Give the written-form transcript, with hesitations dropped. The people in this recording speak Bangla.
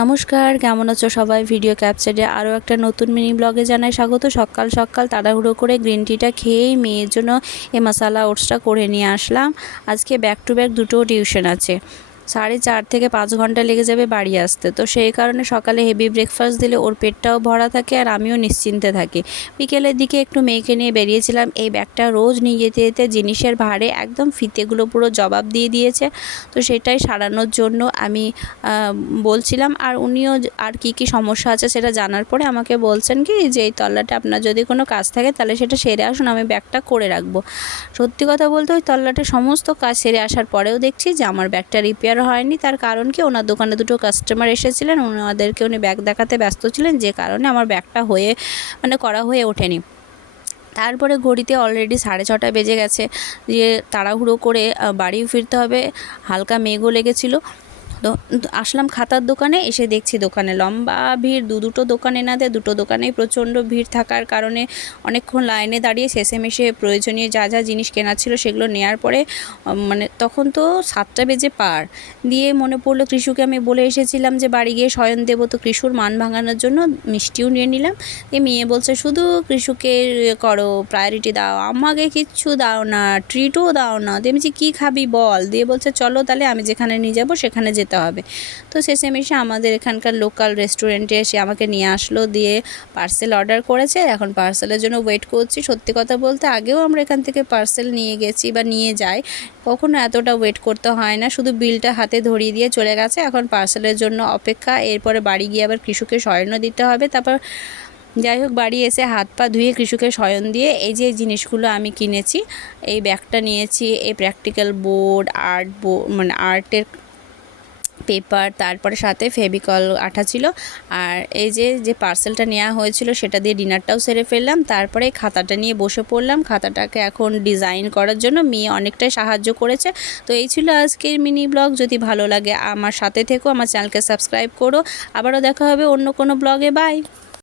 নমস্কার, কেমন আছো সবাই? ভিডিও ক্যাপচারে আরও একটা নতুন মিনি ব্লগে জানাই স্বাগত। সকাল সকাল তাড়াহুড়ো করে গ্রিন টিটা খেয়েই মেয়ের জন্য এই মশালা ওটসটা করে নিয়ে আসলাম। আজকে ব্যাক টু ব্যাক দুটো টিউশন আছে, 4.5 থেকে 5 ঘন্টা লেগে যাবে বাড়ি আসতে। তো সেই কারণে সকালে হেভি ব্রেকফাস্ট দিলে ওর পেটটাও ভরা থাকে আর আমিও নিশ্চিন্তে থাকি। বিকেলের দিকে একটু মেয়েকে নিয়ে বেরিয়েছিলাম। এই ব্যাগটা রোজ নিয়ে যেতে যেতে জিনিসের ভারে একদম ফিতেগুলো পুরো জবাব দিয়ে দিয়েছে। তো সেটাই সারানোর জন্য আমি বলছিলাম, আর উনিও আর কি সমস্যা আছে সেটা জানার পরে আমাকে বলছেন কি যে এই তল্লাটে আপনার যদি কোনো কাজ থাকে তাহলে সেটা সেরে আসুন, আমি ব্যাগটা করে রাখবো। সত্যি কথা বলতে ওই তল্লাটে সমস্ত কাজ সেরে আসার পরেও দেখছি যে আমার ব্যাগটা রিপেয়ার হয়নি। তার কারণ কি, ওনার দোকানে দুটো কাস্টমার এসেছিলেন, ওনাদেরকে উনি ব্যাগ দেখাতে ব্যস্ত ছিলেন, যে কারণে আমার ব্যাগটা করা হয়ে ওঠেনি। তারপরে ঘড়িতে অলরেডি 6:30 বেজে গেছে, যে তাড়াহুড়ো করে বাড়ি ফিরতে হবে। হালকা মেঘও লেগেছিলো। তো আসলাম খাতার দোকানে, এসে দেখছি দোকানে লম্বা ভিড়। দুটো দোকান এনাদের, দুটো দোকানেই প্রচণ্ড ভিড় থাকার কারণে অনেকক্ষণ লাইনে দাঁড়িয়ে শেষেমেশে প্রয়োজনীয় যা জিনিস কেনার ছিল সেগুলো নেওয়ার পরে তখন তো 7টা বেজে পার দিয়ে মনে পড়লো কৃষুকে আমি বলে এসেছিলাম যে বাড়ি গিয়ে শয়ন দেবো। তো কৃষুর মান ভাঙানোর জন্য মিষ্টিও নিয়ে নিলাম। দিয়ে মেয়ে বলছে শুধু কৃষুকে করো, প্রায়োরিটি দাও, আমাকে কিচ্ছু দাও না, ট্রিটও দাও না। দিয়ে আমি বলছি কী খাবি বল। দিয়ে বলছে চলো তাহলে আমি যেখানে নিয়ে যাবো সেখানে যেতে হবে। তো শেষেমেশে আমাদের এখানকার লোকাল রেস্টুরেন্টে এসে আমাকে নিয়ে আসলো, দিয়ে পার্সেল অর্ডার করেছে। এখন পার্সেলের জন্য ওয়েট করছি। সত্যি কথা বলতে আগেও আমরা এখান থেকে পার্সেল নিয়ে গেছি বা নিয়ে যাই, কখনো এতটা ওয়েট করতে হয় না, শুধু বিলটা হাতে ধরিয়ে দিয়ে চলে গেছে। এখন পার্সেলের জন্য অপেক্ষা। এরপরে বাড়ি গিয়ে আবার কৃষুকে শয়নও দিতে হবে। তারপর যাই হোক, বাড়ি এসে হাত পা ধুয়ে কৃষুকে শয়ন দিয়ে এই যে জিনিসগুলো আমি কিনেছি, এই ব্যাগটা নিয়েছি, এই প্র্যাকটিক্যাল বোর্ড, আর্টের পেপার, তারপরে সাথে ফেভিকল আঠা ছিল। আর এই যে পার্সেলটা নেওয়া হয়েছিল সেটা দিয়ে ডিনারটাও সেরে ফেললাম। তারপরে খাতাটা নিয়ে বসে পড়লাম, খাতাটাকে এখন ডিজাইন করার জন্য মেয়ে অনেকটাই সাহায্য করেছে। তো এই ছিল আজকের মিনি ব্লগ। যদি ভালো লাগে আমার সাথে থেকো, আমার চ্যানেলকে সাবস্ক্রাইব করো। আবারও দেখা হবে অন্য কোনো ব্লগে। বাই।